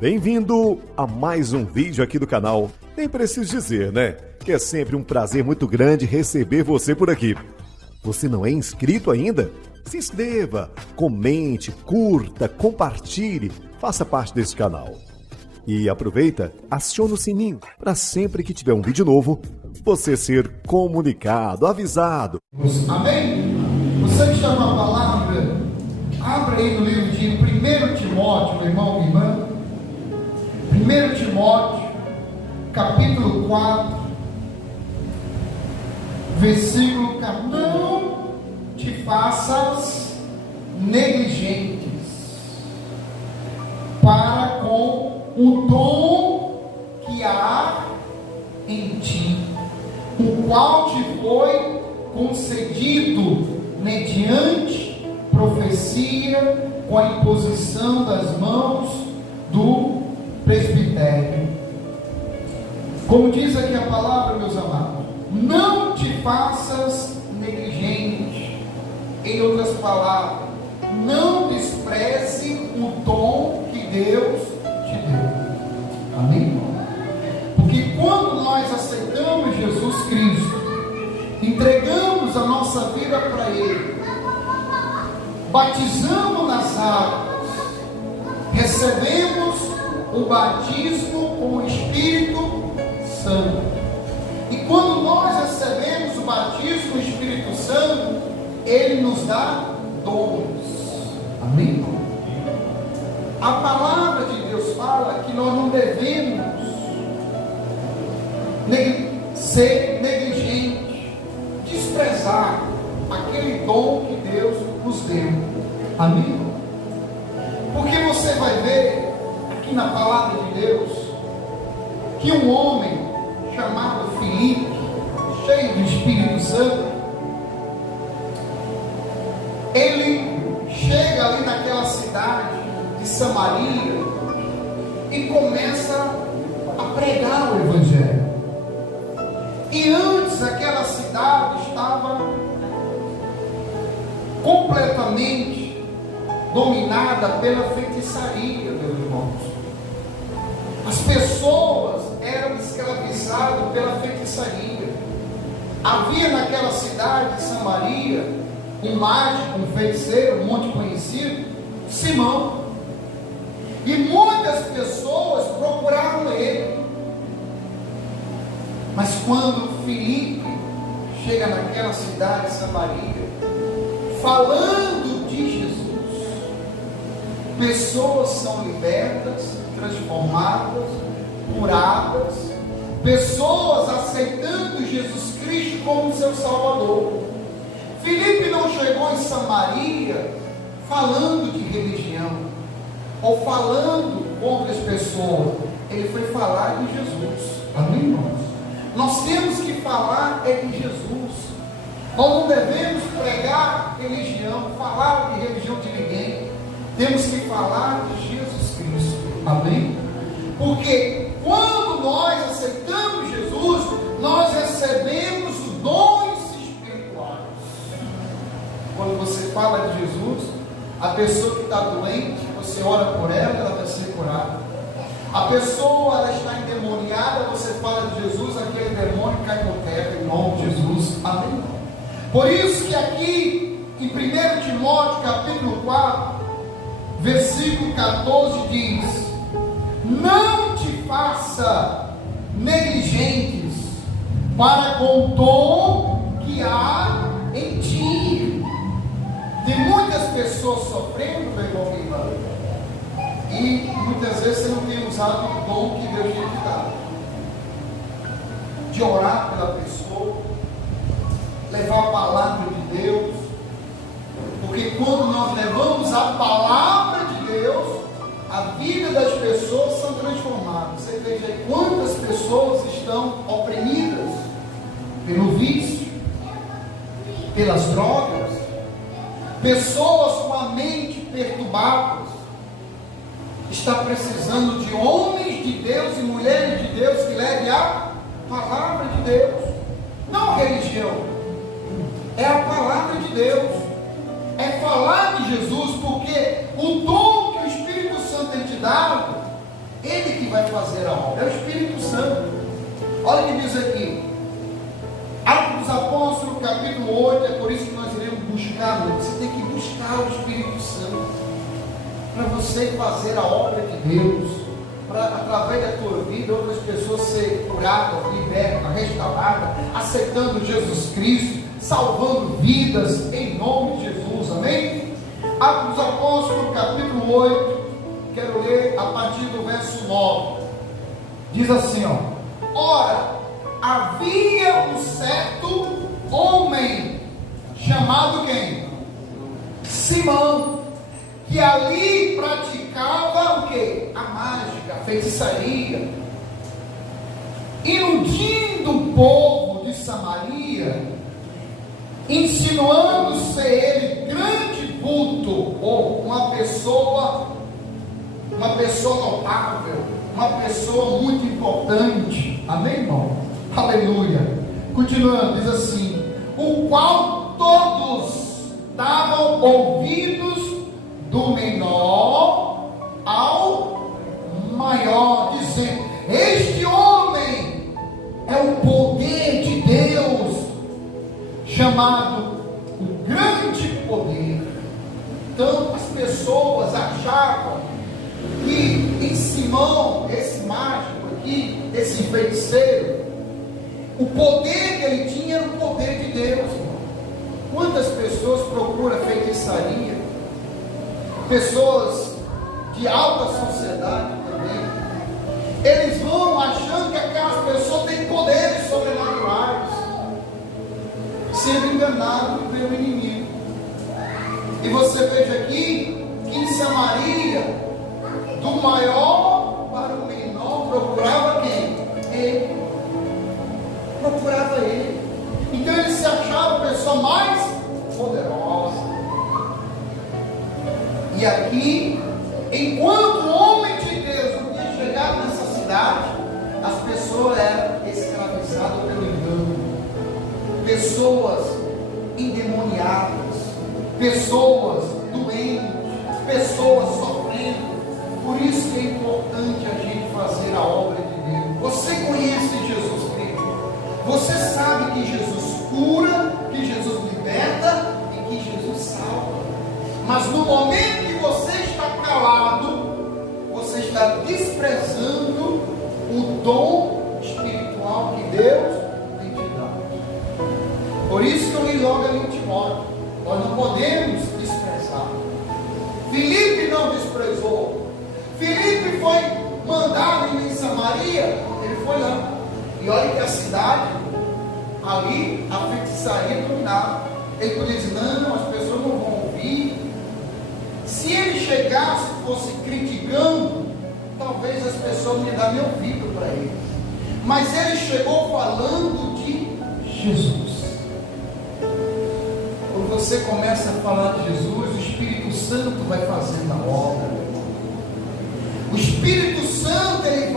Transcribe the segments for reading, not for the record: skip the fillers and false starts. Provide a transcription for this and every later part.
Bem-vindo a mais um vídeo aqui do canal. Nem preciso dizer, né? Que é sempre um prazer muito grande receber você por aqui. Você não é inscrito ainda? Se inscreva, comente, curta, compartilhe, faça parte desse canal. E aproveita, aciona o sininho para sempre que tiver um vídeo novo, você ser comunicado, avisado. Amém? Você que está na palavra, abra aí no livro de 1 Timóteo, meu irmão, minha irmã. 1 Timóteo, capítulo 4, versículo 14. Não te faças negligentes para com o dom que há em ti, o qual te foi concedido mediante profecia com a imposição das mãos do presbitério. Como diz aqui a palavra, meus amados, não te faças negligente. Em outras palavras, não despreze o dom que Deus te deu. Amém? Porque quando nós aceitamos Jesus Cristo, entregamos a nossa vida para Ele, batizamos nas águas, recebemos o batismo com o Espírito Santo. E quando nós recebemos o batismo com o Espírito Santo, Ele nos dá dons. Amém? A palavra de Deus fala que nós não devemos ser negligentes, desprezar aquele dom que Deus nos deu. Amém? Porque você vai ver aqui na palavra de Deus que um homem chamado Filipe, cheio do Espírito Santo, ele chega ali naquela cidade de Samaria e começa a pregar o Evangelho. E antes aquela cidade estava completamente dominada pela feitiçaria, meus irmãos. As pessoas eram escravizadas pela feitiçaria. Havia naquela cidade de Samaria um mágico, um feiticeiro muito conhecido, Simão. E muitas pessoas procuraram ele. Mas quando Filipe chega naquela cidade de Samaria, falando de Jesus, pessoas são libertas, transformadas, curadas, pessoas aceitando Jesus Cristo como seu Salvador. Filipe não chegou em Samaria falando de religião ou falando com outras pessoas. Ele foi falar de Jesus. Amém, irmãos? Nós temos que falar de Jesus. Nós não devemos pregar religião, falar de religião de ninguém. Temos que falar de Jesus Cristo. Amém? Porque quando nós aceitamos Jesus, nós recebemos os dons espirituais. Quando você fala de Jesus, a pessoa que está doente, você ora por ela, ela vai ser curada. A pessoa, ela está endemoniada, você fala de Jesus, aquele demônio cai por terra em nome de Jesus. Amém? Por isso que aqui em 1 Timóteo capítulo 4, versículo 14 diz: não te faça negligentes para com o dom que há em ti. Tem muitas pessoas sofrendo, meu irmão, minha irmã, e muitas vezes você não tem usado o dom que Deus te dá, de orar pela pessoa, levar a palavra de Deus. Porque quando nós levamos a palavra de Deus, a vida das pessoas são transformadas. Você veja aí quantas pessoas estão oprimidas pelo vício, pelas drogas, pessoas com a mente perturbada. Está precisando de homens de Deus e mulheres de Deus que levem a palavra de Deus, não a religião, é a palavra de Deus, é falar de Jesus, porque o dom que o Espírito Santo tem te dado Ele que vai fazer a obra, é o Espírito Santo. Olha o que diz aqui, Atos dos Apóstolos, capítulo 8, é por isso que nós iremos buscar. Você tem que buscar o Espírito Santo para você fazer a obra de Deus, para através da tua vida outras pessoas serem curadas, libertas, restauradas, aceitando Jesus Cristo, salvando vidas em nome de Jesus, amém? Atos dos Apóstolos, capítulo 8, quero ler a partir do verso 9. Diz assim, ora, havia um certo homem chamado quem? Simão, que ali praticava o que? A mágica, a feitiçaria, iludindo o povo de Samaria, insinuando ser ele grande vulto, ou uma pessoa notável, uma pessoa muito importante, amém, irmão? Aleluia. Continuando, diz assim, o qual todos davam ouvidos do menor ao maior, dizendo, este homem é o poder de Deus, chamado o grande poder. Então as pessoas achavam que em Simão, esse mágico aqui, esse feiticeiro, o poder que ele tinha era o poder de Deus, irmão. Quantas pessoas procuram feitiçaria? Pessoas de alta sociedade também, eles vão achando que aquelas pessoas têm poderes sobrenaturais, sendo enganados pelo inimigo. E você veja aqui que em Samaria, do maior para o menor, procurava quem? Ele. Procurava ele. Então ele se achava a pessoa mais poderosa. E aqui, enquanto o homem de Deus não tinha chegado nessa cidade, as pessoas eram escravizadas pelo engano, pessoas endemoniadas, pessoas doentes, pessoas sofrendo. Por isso que é importante a gente fazer a obra de Deus. Você conhece Jesus Cristo, você sabe que Jesus cura, que Jesus liberta e que Jesus salva. Mas no momento que você está calado, você está desprezando o dom espiritual que Deus tem te dado. Por isso que eu li logo ali em Timóteo, nós não podemos desprezar. Filipe não desprezou. Filipe foi mandado em Samaria, ele foi lá. E olha que a cidade, ali, a feitiçaria dominava. Ele podia dizer, não, as pessoas não vão ouvir. Se ele chegasse e fosse criticando, talvez as pessoas não iam dar nem ouvido para ele. Mas ele chegou falando de Jesus. Quando você começa a falar de Jesus, o Espírito Santo vai fazendo a obra. O Espírito Santo, ele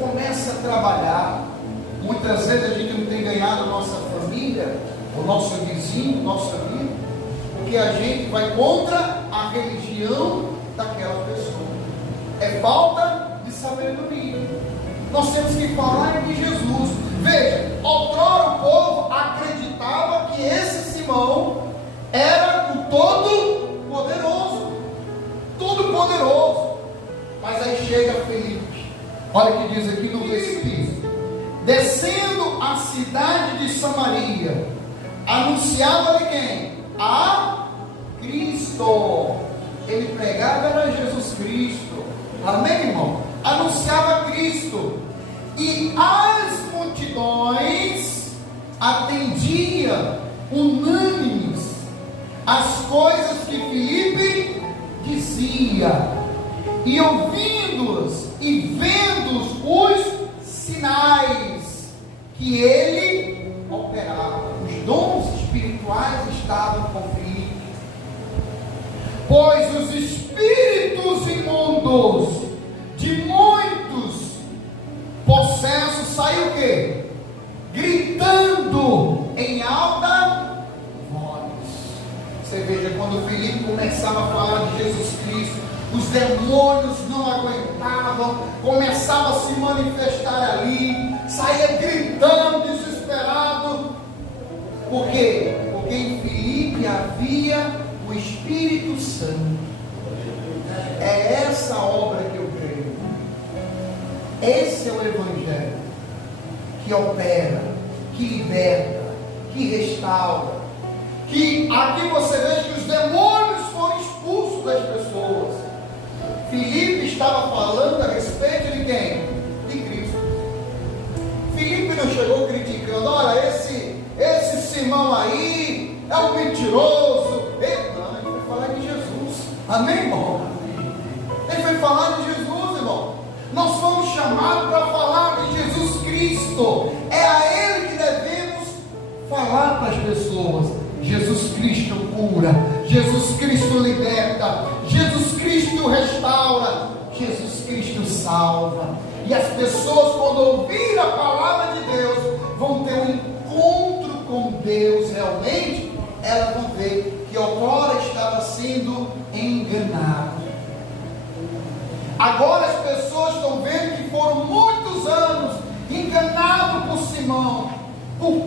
começa a trabalhar. Muitas vezes a gente não tem ganhado a nossa família, o nosso vizinho, o nosso amigo, porque a gente vai contra a religião daquela pessoa. É falta de sabedoria. Nós temos que falar de Jesus. Veja, outrora o povo acreditava que esse Simão era o Todo-Poderoso. Todo-Poderoso. Mas aí chega Felipe. Olha o que diz aqui no versículo. Descendo a cidade de Samaria, anunciava-lhe quem? A Cristo. Ele pregava era Jesus Cristo. Amém, irmão? Anunciava Cristo. E as multidões atendiam unânimes as coisas que Filipe dizia. E ouvindo-os e vendo os sinais que ele operava. Os dons espirituais estavam com Filipe. Pois os espíritos imundos de muitos possessos saíram o quê? Gritando em alta voz. Você veja, quando Filipe começava a falar de Jesus Cristo, os demônios não aguentavam estavam, começava a se manifestar ali, saía gritando, desesperado. Por quê? Porque em Filipe havia o Espírito Santo. É essa obra que eu creio. Esse é o Evangelho que opera, que liberta, que restaura. Que aqui você vê que os demônios foram expulsos das pessoas. Filipe estava falando a respeito de quem? De Cristo. Filipe não chegou criticando, olha, esse Simão aí é um mentiroso. Não, ele foi falar de Jesus. Amém, irmão? Ele foi falar de Jesus, irmão. Nós fomos chamados para falar de Jesus Cristo. É a Ele que devemos falar para as pessoas. Jesus Cristo cura, Jesus Cristo liberta, Jesus Cristo restaura, Jesus Cristo salva. E as pessoas, quando ouvirem a palavra de Deus, vão ter um encontro com Deus realmente. Elas vão ver que outrora estava sendo enganado. Agora as pessoas estão vendo que foram muitos anos enganados por Simão,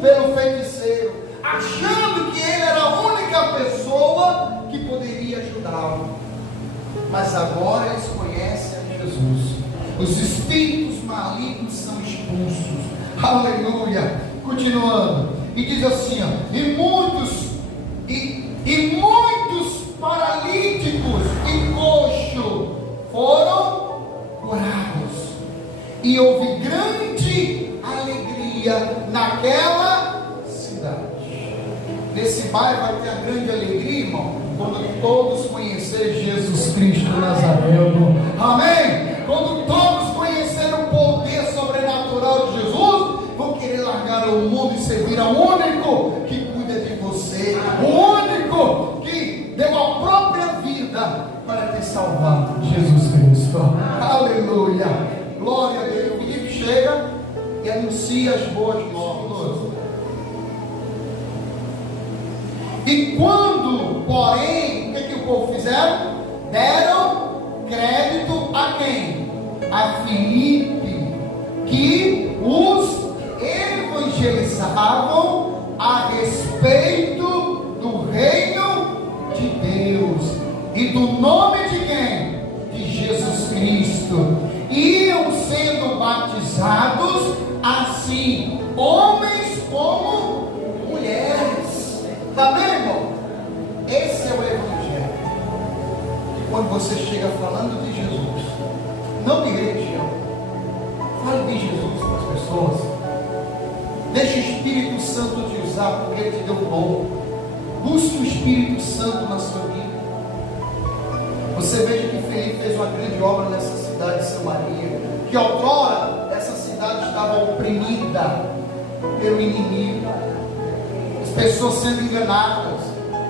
pelo feiticeiro, achando que ele era a única pessoa que poderia ajudá-lo. Mas agora eles conhecem a Jesus. Os espíritos malignos são expulsos. Aleluia. Continuando. E diz assim, ó, e muitos paralíticos e coxos foram curados. E houve grande alegria naquela cidade. Nesse bairro vai ter a grande alegria, irmão, quando todos conhecerem Jesus Cristo Nazareno. Amém? Quando todos conhecerem o poder sobrenatural de Jesus, vão querer largar o mundo e servir ao único que cuida de você, o único que deu a própria vida para te salvar, Jesus Cristo. Aleluia. Glória a Deus. O Filipe chega e anuncia as boas novas. E quando, porém, o que o povo fizeram? Deram crédito a quem? A Filipe, que os evangelizavam a respeito do reino de Deus e do nome de quem? De Jesus Cristo. Iam sendo batizados assim, homens como mulheres. Amém, irmão? Esse é o Evangelho. E quando você chega falando de Jesus, não de religião, fale de Jesus para as pessoas. Deixe o Espírito Santo te usar, porque Ele te deu dom. Busque o Espírito Santo na sua vida. Você veja que Filipe fez uma grande obra nessa cidade de Samaria, que outrora essa cidade estava oprimida pelo inimigo, as pessoas sendo enganadas,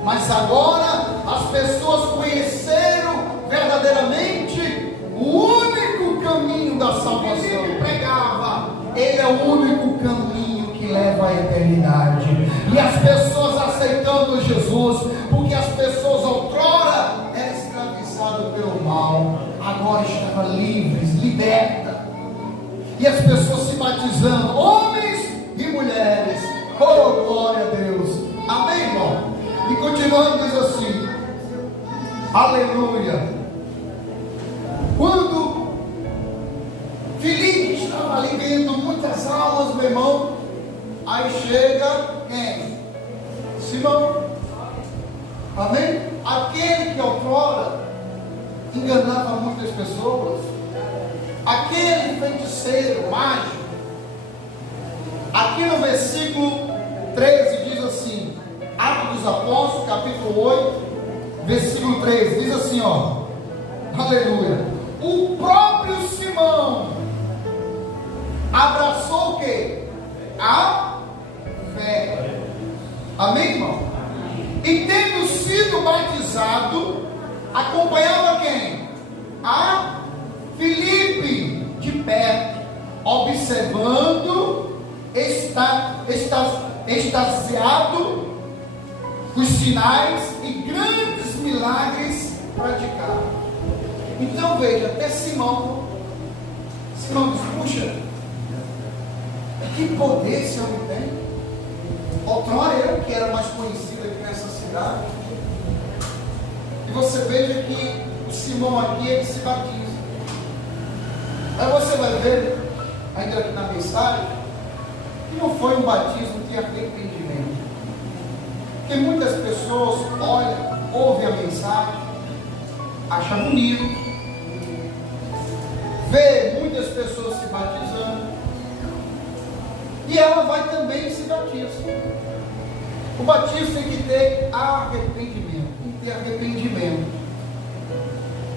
mas agora as pessoas conheceram verdadeiramente o único caminho da salvação. Ele pregava, ele é o único caminho que leva à eternidade, e as pessoas aceitando Jesus, porque as pessoas outrora eram escravizadas pelo mal, agora estavam livres, libertas, e as pessoas se batizando, homens e mulheres. Oh, glória a Deus. Amém, irmão? E continuando diz assim, aleluia. Quando Filipe estava ali vendo muitas almas, meu irmão, aí chega quem? Simão. Amém? Aquele que outrora enganava muitas pessoas, aquele feiticeiro mágico. Aqui no versículo 13 diz assim, Atos dos Apóstolos, capítulo 8, versículo 13, diz assim, ó, aleluia. O próprio Simão abraçou o quê? A fé. Amém, irmão? E tendo sido batizado, acompanhava quem? A Filipe de perto, observando, extasiado os sinais e grandes milagres praticados. Então veja, até Simão Simão diz: puxa, que poder esse homem tem? Outrora eu que era mais conhecido aqui nessa cidade. E você veja que o Simão aqui, ele se batiza. Aí você vai ver, ainda aqui na mensagem, que não foi um batismo de arrependimento. Porque muitas pessoas olham, ouvem a mensagem, acham bonito, vê muitas pessoas se batizando, e ela vai também se batizar. O batismo tem que ter arrependimento, tem que ter arrependimento.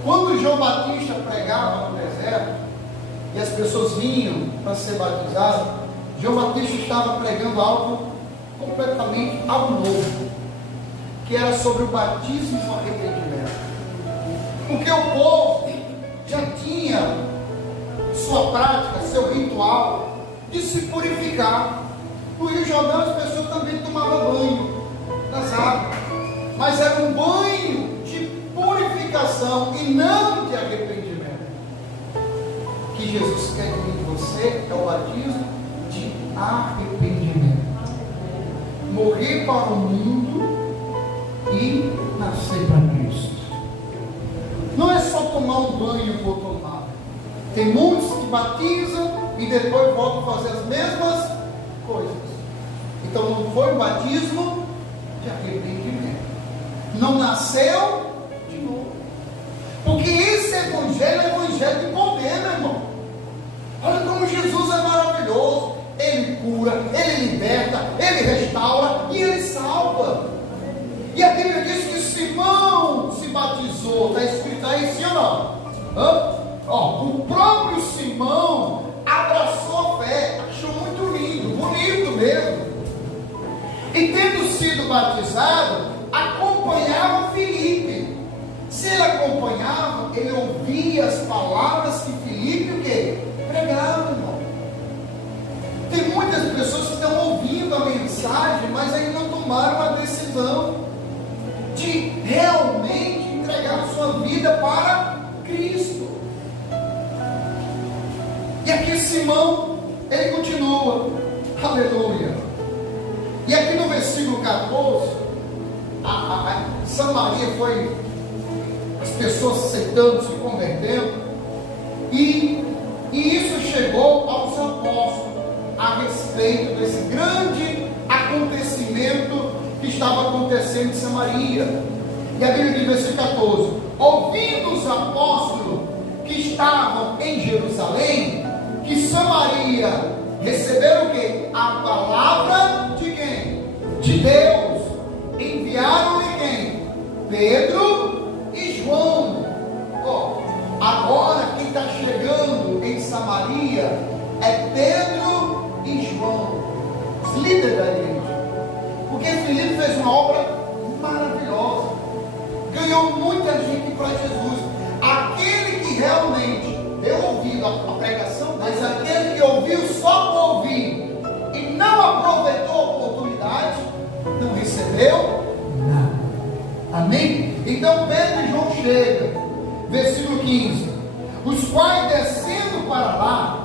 Quando João Batista pregava no deserto, e as pessoas vinham para ser batizadas, João Batista estava pregando algo completamente algo novo, que era sobre o batismo com arrependimento. Porque o povo já tinha sua prática, seu ritual de se purificar. No Rio Jordão as pessoas também tomavam banho das águas, mas era um banho de purificação e não de arrependimento. O que Jesus quer de você é o batismo de arrependimento. Morrer para o mundo e nascer para Cristo. Não é só tomar um banho por tomar. Tem muitos que batizam e depois voltam a fazer as mesmas coisas. Então não foi um batismo de arrependimento. Não nasceu de novo. Porque esse evangelho é evangelho de poder, meu irmão. Olha como Jesus é maravilhoso. Ele cura, ele liberta, ele restaura e ele salva. E a Bíblia diz que Simão se batizou. Está escrito aí, sim ou não? O próprio Simão abraçou a fé, achou muito lindo, bonito mesmo. E tendo sido batizado, acompanhava Filipe. Se ele acompanhava, ele ouvia as palavras que Filipe o quê? Pregava, irmão. Tem muitas pessoas que estão ouvindo a mensagem, mas ainda não tomaram a decisão de realmente entregar a sua vida para Cristo. E aqui Simão, ele continua, aleluia. E aqui no versículo 14, Samaria foi as pessoas aceitando, se convertendo, e isso chegou aos apóstolos a respeito desse grande acontecimento que estava acontecendo em Samaria. E a Bíblia diz, versículo 14: ouvindo os apóstolos que estavam em Jerusalém, que Samaria receberam o quê? A palavra de quem? De Deus. Enviaram-lhe quem? Pedro e João. Agora quem está chegando em Samaria é Pedro e João, os líderes da igreja. Porque Filipe fez uma obra maravilhosa, ganhou muita gente para Jesus. Aquele que realmente deu ouvido à pregação, mas aquele que ouviu só por ouvir e não aproveitou a oportunidade, não recebeu nada. Amém? Então Pedro e João chegam, versículo 15: os quais descendo para lá,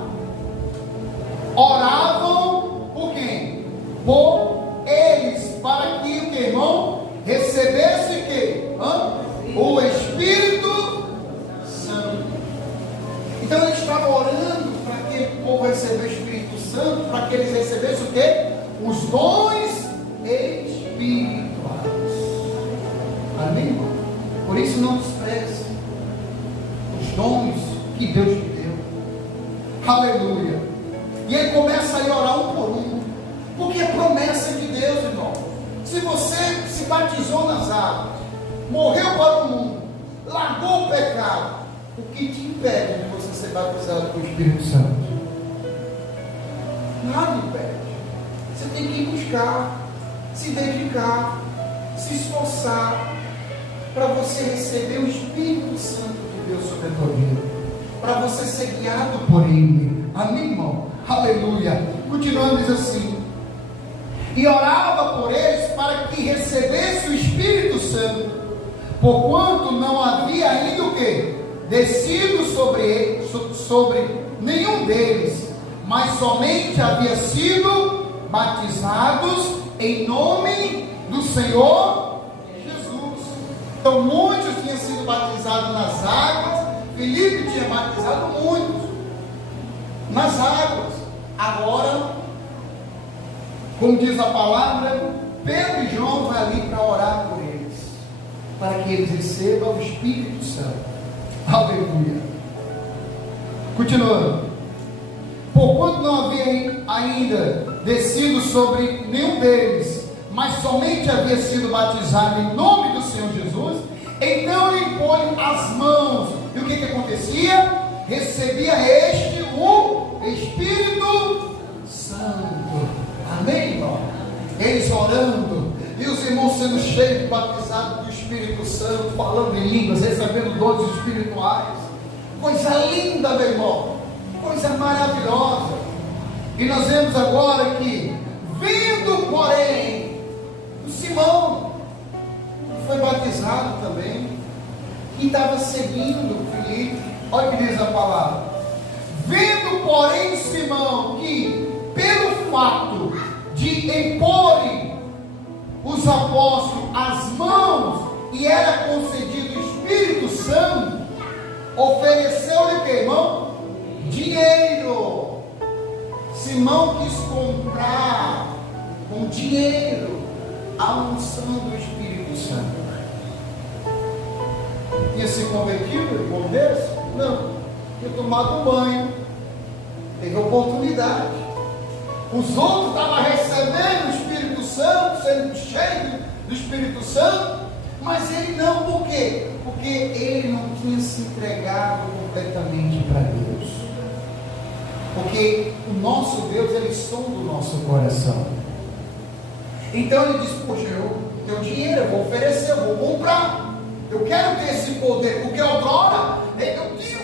oravam por quem? Por eles, para que o que, irmão? Recebesse o que? O Espírito Santo. Então eles estavam orando para que o povo recebesse o Espírito Santo, para que eles recebessem o que? Os dons espirituais. Amém, irmão? Por isso não despreze os dons que Deus te deu. Aleluia. E ele começa a orar um por um, porque é promessa de Deus, irmão. Se você se batizou nas águas, morreu para o mundo, largou o pecado, o que te impede de você ser batizado com o Espírito Santo? Nada impede. Você tem que ir buscar, se dedicar, se esforçar para você receber o Espírito Santo de Deus sobre a tua vida, para você ser guiado por Ele. Amém, irmão? Aleluia. Continuando, diz assim: e orava por eles para que recebesse o Espírito Santo, porquanto não havia ainda o quê? descido sobre nenhum deles, mas somente havia sido batizados em nome do Senhor Jesus. Então muitos tinham sido batizados nas águas. Filipe tinha batizado muitos nas águas. Agora, como diz a palavra, Pedro e João vão ali para orar por eles, para que eles recebam o Espírito Santo. Aleluia. Continuando. Porquanto não havia ainda descido sobre nenhum deles, mas somente havia sido batizado em nome do Senhor Jesus, então lhe impõe as mãos. E o que acontecia? Recebia este o Espírito Santo. Amém, irmão? Eles orando, e os irmãos sendo cheios, batizados do Espírito Santo, falando em línguas, recebendo dons espirituais. Coisa linda, meu irmão, coisa maravilhosa. E nós vemos agora que, vindo porém, o Simão, que foi batizado também, e estava seguindo Filipe. Olha o que diz a palavra: vendo porém Simão que, pelo fato de imporem os apóstolos as mãos e era concedido o Espírito Santo, ofereceu-lhe o que, irmão? Dinheiro. Simão quis comprar com dinheiro a unção do Espírito Santo. Tinha se convertido por Deus? Não. Tinha tomado um banho, teve oportunidade. Os outros estavam recebendo o Espírito Santo, sendo cheios do Espírito Santo, mas ele não. Por quê? Porque ele não tinha se entregado completamente para Deus. Porque o nosso Deus, ele sonda o nosso coração. Então ele disse: poxa, eu tenho dinheiro, eu vou oferecer, eu vou comprar, eu quero ter esse poder. Porque outrora eu tinha,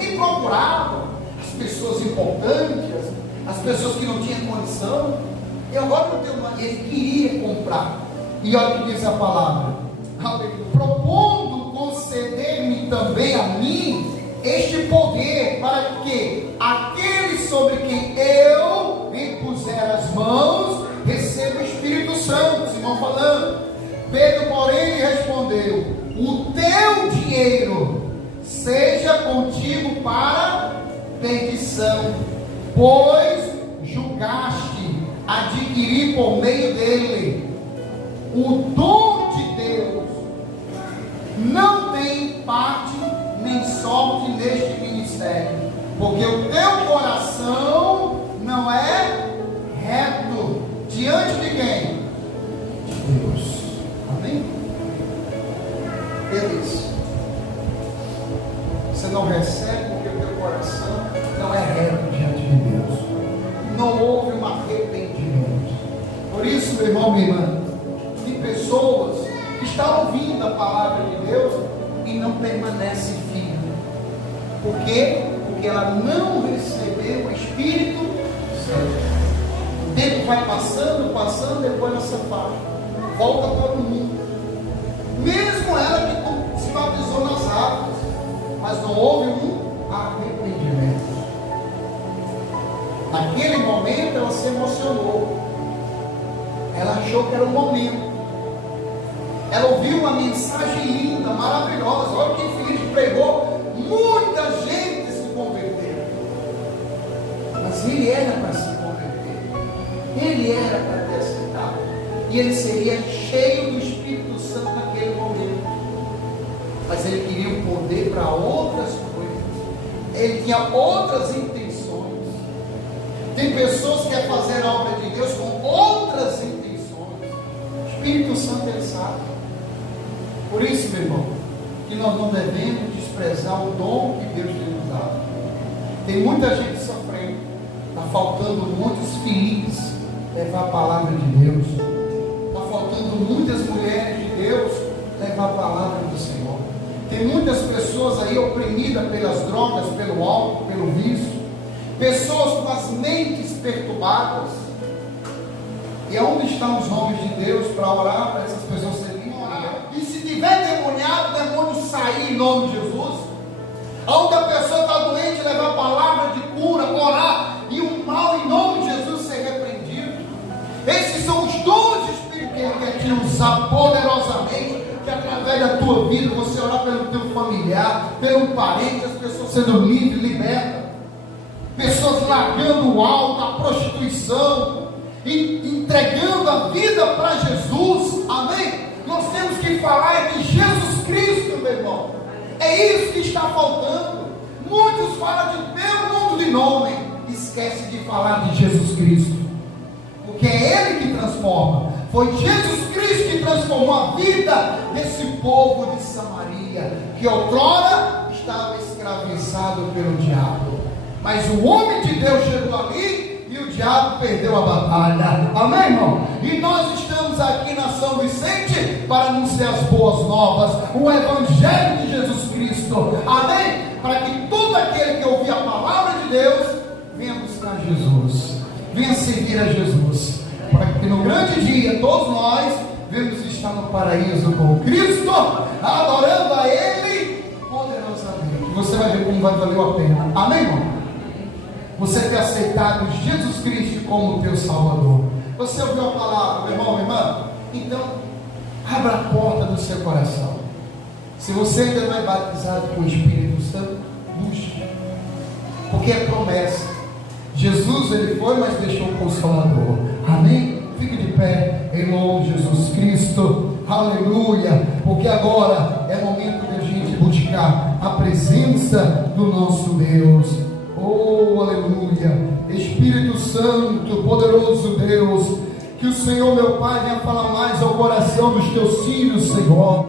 me procuravam as pessoas importantes, as pessoas que não tinham condição. E agora não tenho mais. Ele queria comprar. E olha o que diz a palavra: propondo conceder-me também a mim este poder, para que aqueles sobre quem eu impuser as mãos recebam o Espírito Santo. Simão falando. Pedro, porém, lhe respondeu: o teu dinheiro seja contigo para perdição, pois julgaste adquirir por meio dele o dom de Deus. Não tem parte nem sorte neste ministério, porque o teu coração não é reto diante de quem? De Deus. Amém? Beleza. Você não recebe porque o teu coração não é reto diante de Deus. Não houve um arrependimento. Por isso, meu irmão, minha irmã, tem pessoas que estão ouvindo a palavra de Deus e não permanecem firmes. Por quê? Porque ela não recebeu o Espírito Santo. O tempo vai passando, depois ela se afasta, volta para o mundo. Mesmo ela que se batizou nas águas, mas não houve um arrependimento. Naquele momento ela se emocionou, ela achou que era o momento. Ela ouviu uma mensagem linda, maravilhosa. Olha o que Filipe pregou. Muita gente se converteu, mas ele era para se converter, ele era para ter aceitado, e ele seria cheio do Espírito Santo naquele momento. Mas ele queria o poder para outras coisas, ele tinha outras intenções. Tem pessoas que querem fazer a obra de Deus com outras intenções. O Espírito Santo, ele sabe. Por isso, meu irmão, que nós não devemos desprezar o dom que Deus tem nos dado. Tem muita gente sofrendo, está faltando muitos filhos levar a palavra de Deus, está faltando muitas mulheres de Deus levar a palavra do Senhor. Tem muitas pessoas aí oprimidas pelas drogas, pelo álcool, pelo vício, pessoas com as mentes perturbadas. E aonde estão os homens de Deus para orar para essas pessoas serem oradas? E se tiver demoniado, o demônio sair em nome de Jesus. onde a pessoa está doente, levar palavra de cura, orar, e o mal em nome de Jesus ser repreendido. Esses são os dons de Espírito que Ele quer te usar poderosamente, que através da tua vida, você orar pelo teu familiar, pelo parente, as pessoas sendo livres, libertas, pessoas largando o álcool, a prostituição, e entregando a vida para Jesus, amém? Nós temos que falar de Jesus Cristo, meu irmão. É isso que está faltando. Muitos falam de pelo mundo de nome, esquece de falar de Jesus Cristo, porque é Ele que transforma. Foi Jesus Cristo que transformou a vida desse povo de Samaria, que outrora estava escravizado pelo diabo. Mas o homem de Deus chegou ali e o diabo perdeu a batalha. Amém, irmão? E nós estamos aqui na São Vicente para anunciar as boas novas, o Evangelho de Jesus Cristo. Amém? Para que todo aquele que ouvir a palavra de Deus venha buscar Jesus, venha seguir a Jesus, para que no grande dia todos nós venhamos estar no paraíso com Cristo, adorando a Ele poderosamente. Você vai ver como vai valer a pena. Amém, irmão? Você ter aceitado Jesus Cristo como teu Salvador. Você ouviu a palavra, meu irmão, minha irmã? Então, abra a porta do seu coração. Se você ainda não é batizado com o Espírito Santo, busque, porque é promessa. Jesus, Ele foi, mas deixou o Consolador. Amém? Fique de pé em nome de Jesus Cristo. Aleluia. Porque agora é momento de a gente buscar a presença do nosso Deus. Oh, aleluia. Espírito Santo, poderoso Deus, que o Senhor, meu Pai, venha falar mais ao coração dos teus filhos, Senhor.